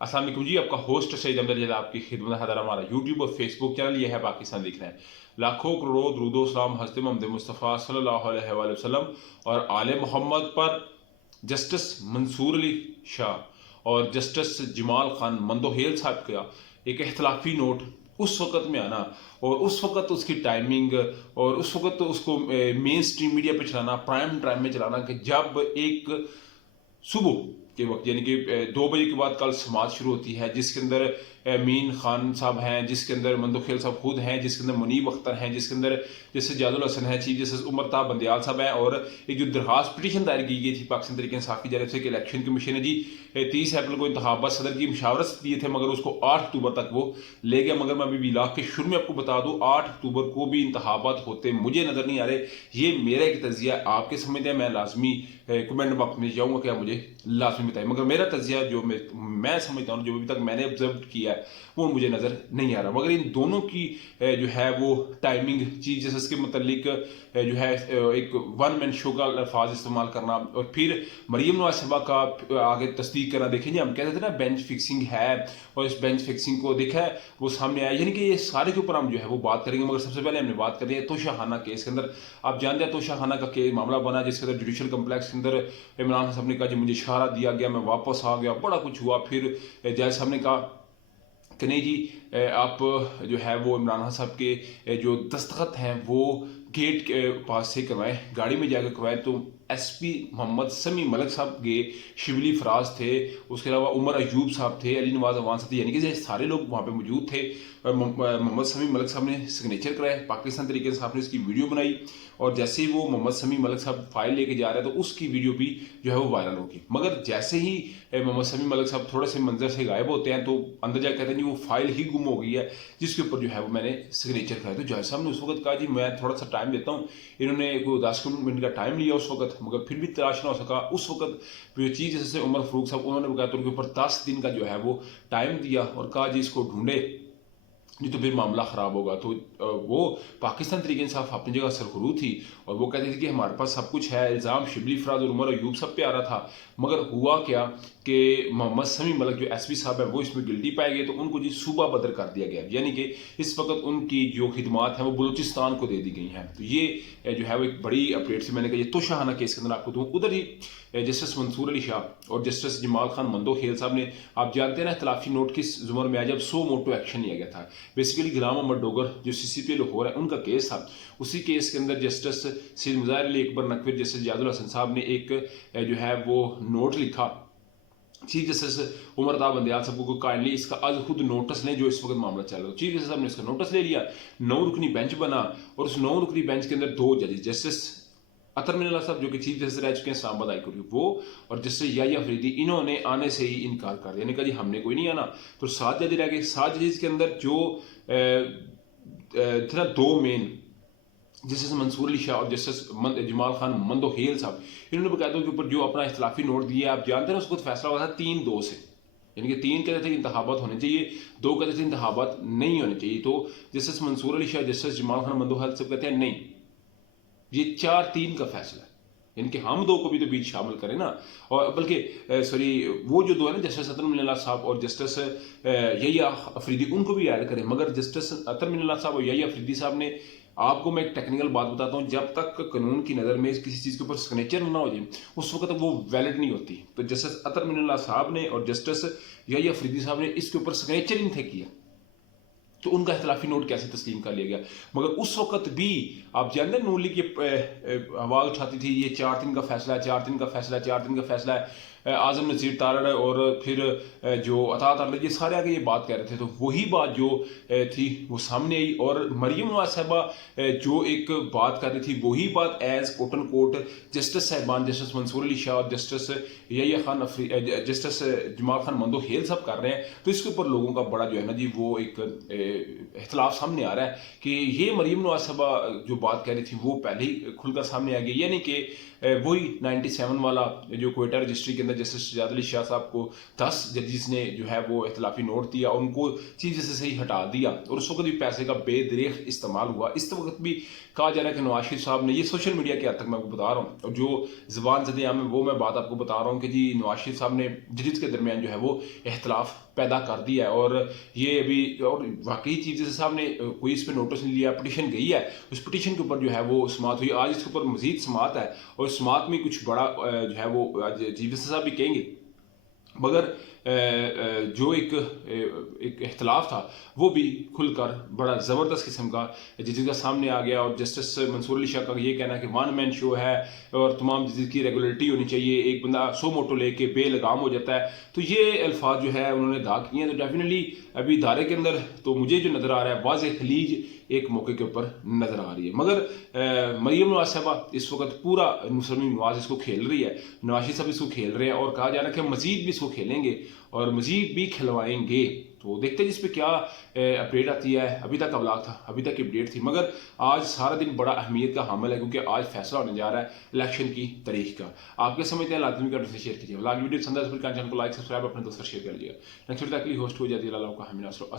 अस्सलाम वालेकुम जी, आपका होस्ट सईद अहमद रज़ा आपकी खिदमत में हाज़िर। हमारा यूट्यूब और फेसबुक चैनल ये है पाकिस्तान लिखना है। लाखों करोड़ों दुरूदो सलाम हज़रत मोहम्मद मुस्तफ़ा सल्लल्लाहु अलैहि वसल्लम और आले मोहम्मद पर जस्टिस मंसूर अली शाह और जस्टिस जमाल खान मंदोहेल साहब का एक इख्तलाफी नोट उस वक़्त में आना और उस वक़्त उसकी टाइमिंग और उस वक़्त उसको मेन स्ट्रीम मीडिया पे चलाना, प्राइम टाइम में चलाना कि जब एक सुबह के वक्त यानी कि 2 बजे के बाद कल समाज शुरू होती है, जिसके अंदर मीन खान साहब हैं, जिसके अंदर मंदोखेल साहब खुद हैं, जिसके अंदर मुनीब अख्तर हैं, जिसके अंदर जैसे जादुल हसन है, चीफ जस्टिस उमर ताब बंदयाल साहब हैं, और एक जो दरखास्त पिटीशन दायर की गई थी पाकिस्तान तहरीक इंसाफ की जानब से कि इलेक्शन कमीशन ने जी 30 अप्रैल को इंतखाबात सदर की मुशावरत दिए थे, मगर उसको 8 अक्टूबर तक वो ले गया। मगर मैं अभी इलाक के शुरू में आपको बता दूँ 8 अक्टूबर को भी इंतखाबात होते मुझे नज़र नहीं आ रहे। ये मेरा एक तजिया है, आपके समझते हैं, मैं लाजमी कमेंट बॉक्स में जाऊँगा कि आप मुझे लाजमी बताएं, मगर मेरा तजिया जो मैं समझता हूँ, जो अभी तक मैंने ऑब्जर्व किया है वो मुझे नज़र नहीं आ रहा। मगर इन दोनों की जो है वो टाइमिंग चीज़ जैसे इसके मतलब जो है एक वन मैन शो का अल्फाज इस्तेमाल करना और फिर मरीम नवाज साहबा का आगे तस्दीक करना। देखिए जी, हम कहते थे ना बेंच फिक्सिंग है, और इस बेंच फिक्सिंग को देखा है वो सामने आया, यानी कि ये सारे के ऊपर हम जो है वो बात करेंगे। मगर सबसे पहले हमने बात करी है तोशाखाना केस के अंदर। आप जानते हैं तोशाखाना का केस मामला बना, जिसके अंदर जुडिशल कम्प्लेक्स के अंदर इमरान साहब ने कहा जी मुझे इशारा दिया गया, मैं वापस आ गया, बड़ा कुछ हुआ। फिर जज साहब ने कहा कि नहीं जी आप जो है वो इमरान खान साहब के जो दस्तखत हैं वो गेट के पास से करवाएं, गाड़ी में जाकर करवाएं। तो एसपी मोहम्मद समी मलिक साहब गए, शिबली फराज थे, उसके अलावा उमर अयूब साहब थे, अली नवाज अवान साहब थे, यानी कि सारे लोग वहाँ पे मौजूद थे। मोहम्मद समी मलिक साहब ने सिग्नेचर कराए, पाकिस्तान तरीके से आपने इसकी वीडियो बनाई, और जैसे ही वो मोहम्मद समी मलिक साहब फाइल लेके जा रहे हैं तो उसकी वीडियो भी जो है वो वायरल होगी। मगर जैसे ही मोहम्मद समी मलिक साहब थोड़े से मंजर से गायब होते हैं तो अंदर जाकर कहते हैं जी वो फाइल ही गुम हो गई है जिसके ऊपर जो है वो मैंने सिग्नेचर कराया। तो जज साहब ने उस वक्त कहा जी मैं थोड़ा सा टाइम देता हूँ। इन्होंने कोई 10 मिनट का टाइम लिया उस वक्त, मगर फिर भी तलाश ना हो सका। उस वक्त जो चीज़ जैसे उमर फारूक साहब उन्होंने बकाया तौर के ऊपर 10 दिन का जो है वो टाइम दिया और कहा जी इसको ढूंढे, नहीं तो फिर मामला ख़राब होगा। तो वो पाकिस्तान तरीके इंसाफ अपनी जगह सरखरू थी और वो कहते थे कि हमारे पास सब कुछ है। इल्ज़ाम शिबली फराज और उमर अयूब सब पे आ रहा था, मगर हुआ क्या कि मोहम्मद समी मलिक जो एसपी साहब है वो इसमें गिल्टी पाए गए, तो उनको जी सूबा बदर कर दिया गया, यानी कि इस वक्त उनकी जो खिदमात हैं वो बलूचिस्तान को दे दी गई हैं। तो ये जो है वो एक बड़ी अपडेट से मैंने कहा ये तोशाखाना केस के अंदर आपको दूँ। उधर ही जस्टिस मंसूर अली शाह और जस्टिस जमाल खान मंदोखेल साहब ने, आप जानते हैं ना इख्तलाफी नोट किस जुमर में आया, जब 100 मोटो एक्शन लिया गया था। बेसिकली गुलाम मोहम्मद डोगर जो CCP लाहौर है उनका केस था, उसी केस के अंदर जस्टिस सैयद मुज़ाहिर अली अकबर नकवी, जस्टिस जादुल हसन साहब ने एक जो है वो नोट लिखा चीफ जस्टिस उमर ताब बंदयाल साहब को काइंडली इसका आज खुद नोटिस लें जो इस वक्त मामला चल रहा है। चीफ जस्टिस साहब ने इसका नोटिस ले लिया, 9 रुकनी बेंच बना और उस 9 रुकनी बेंच के अंदर 2 जजेस, जस्टिस अतर मिनल्ला साहब जो कि चीफ जस्टिस रह चुके हैं इस्लामाबाद हाई कोर्ट के, वो और जस्टिस याहिया अफरीदी, इन्होंने आने से ही इनकार कर दिया। कहा जी हमने कोई नहीं आना। तो 7 जज रह गए। 7 जजेस के अंदर जो थे ना 2 मेन, जस्टिस मंसूर अली शाह और जस्टिस जमाल खान मंदोहेल साहब, इन्होंने बकायदों के ऊपर जो अपना इख्तलाफी नोट दिया। आप जानते हैं उसको फैसला हुआ था 3-2 से, यानी कि 3 कहते थे इंतखाबात होने चाहिए, 2 कहते थे इंतखाबात नहीं होने चाहिए। तो जस्टिस मंसूर अली शाह जस्टिस जमाल खान मंदोहेल साहब कहते हैं नहीं, ये 4-3 का फैसला है, यानी कि हम 2 को भी तो बीच शामिल करें ना। और बल्कि सॉरी वो जो 2 है ना जस्टिस अतर मिनल्ला साहब और जस्टिस याहिया अफरीदी, उनको भी ऐड करें। मगर जस्टिस अतर मिनल्ला साहब और याहिया अफरीदी साहब ने, आपको मैं एक टेक्निकल बात बताता हूँ, जब तक कानून की नज़र में किसी चीज़ के ऊपर सिग्नेचर ना हो जाए उस वक्त वो वैलिड नहीं होती। तो जस्टिस अतर मिनल्ला साहब ने और जस्टिस याहिया अफरीदी साहब ने इसके ऊपर सिग्नेचर ही नहीं थे किया, तो उनका इख्तलाफी नोट कैसे तस्लीम कर लिया गया। मगर उस वक्त भी आप जानते हैं नून लीग की आवाज़ उठाती थी ये 4 दिन का फैसला है, 4 दिन का फैसला है, 4 दिन का फैसला है। आजम नज़ीर तारड़ और फिर जो अता तारड़, ये सारे आगे ये बात कह रहे थे, तो वही बात जो थी वो सामने आई। और मरीम नवाज साहबा जो एक बात कर रही थी वही बात as quote and quote justice साहबान जस्टिस मंसूर अली शाह और जस्टिस याहिया खान जस्टिस जमाल खान मंदोहेल साहब कर रहे हैं। तो इसके ऊपर लोगों का बड़ा जो है ना जी वो एक इख्तलाफ सामने आ रहा है कि ये मरीम नवाज साहबा जो बात कह रही थी वो पहले ही खुलकर सामने आ गई, यानी कि वही 97 वाला जो कोयटा रजिस्ट्री के अंदर जस्टिस शजात अली शाह साहब को 10 जजेस ने जो है वो इख्तलाफी नोट दिया, उनको चीफ जस्टिस से ही हटा दिया और उस वक्त भी पैसे का बेदरेख इस्तेमाल हुआ। इस वक्त भी कहा जा रहा है कि नवाज शरीफ साहब ने, ये सोशल मीडिया के हद तक मैं आपको बता रहा हूँ और जो ज़बान ज़द-ए-आम है वो मैं बात आपको बता रहा हूँ कि जी नवाज शरीफ साहब ने जजेस के दरमियान जो है वो इख्तलाफ पैदा कर दिया है और ये अभी और वाकई चीफ जस्टिस साहब ने कोई इस पर नोटिस नहीं लिया, पिटीशन गई है, उस पिटीशन के ऊपर जो है वो समाअत हुई, आज इसके ऊपर मजीद समाअत है और समाअत में कुछ बड़ा जो है वो आज चीफ जस्टिस साहब भी कहेंगे, मगर जो एक इख्तलाफ था वो भी खुलकर बड़ा ज़बरदस्त किस्म का जिसका सामने आ गया और जस्टिस मंसूर अली शाह का ये कहना है कि वन मैन शो है और तमाम चीज़ की रेगुलरिटी होनी चाहिए, एक बंदा सो मोटो लेके बेलगाम हो जाता है, तो ये अल्फाज जो है उन्होंने दा किए हैं। तो डेफिनेटली अभी इदारे के अंदर तो मुझे जो नज़र आ रहा है वाज़े खलीज एक मौके के ऊपर नज़र आ रही है, मगर मरीम नवाज साहबा इस वक्त पूरा मुसलमान नवाज इसको खेल रही है, नवाज शरीफ साहब इसको खेल रहे हैं और कहा जा रहा है कि मजीद भी इसको खेलेंगे और मजीद भी खिलवाएंगे। तो देखते हैं जिस पे क्या अपडेट आती है। अभी तक अबलाग था, अभी तक अपडेट थी, मगर आज सारा दिन बड़ा अहमियत का हामिल है क्योंकि आज फैसला होने जा रहा है इलेक्शन की तारीख का। आपके समझते हैं लाजमी कर शेयर कीजिए, व्लॉग वीडियो पसंद है चैनल को लाइक सब्सक्राइब अपने दोस्तों शेयर कर लीजिएगा। नेक्स्ट वीडियो तक होस्ट हो जाती है। अल्लाह का हमीना अस्सलाम।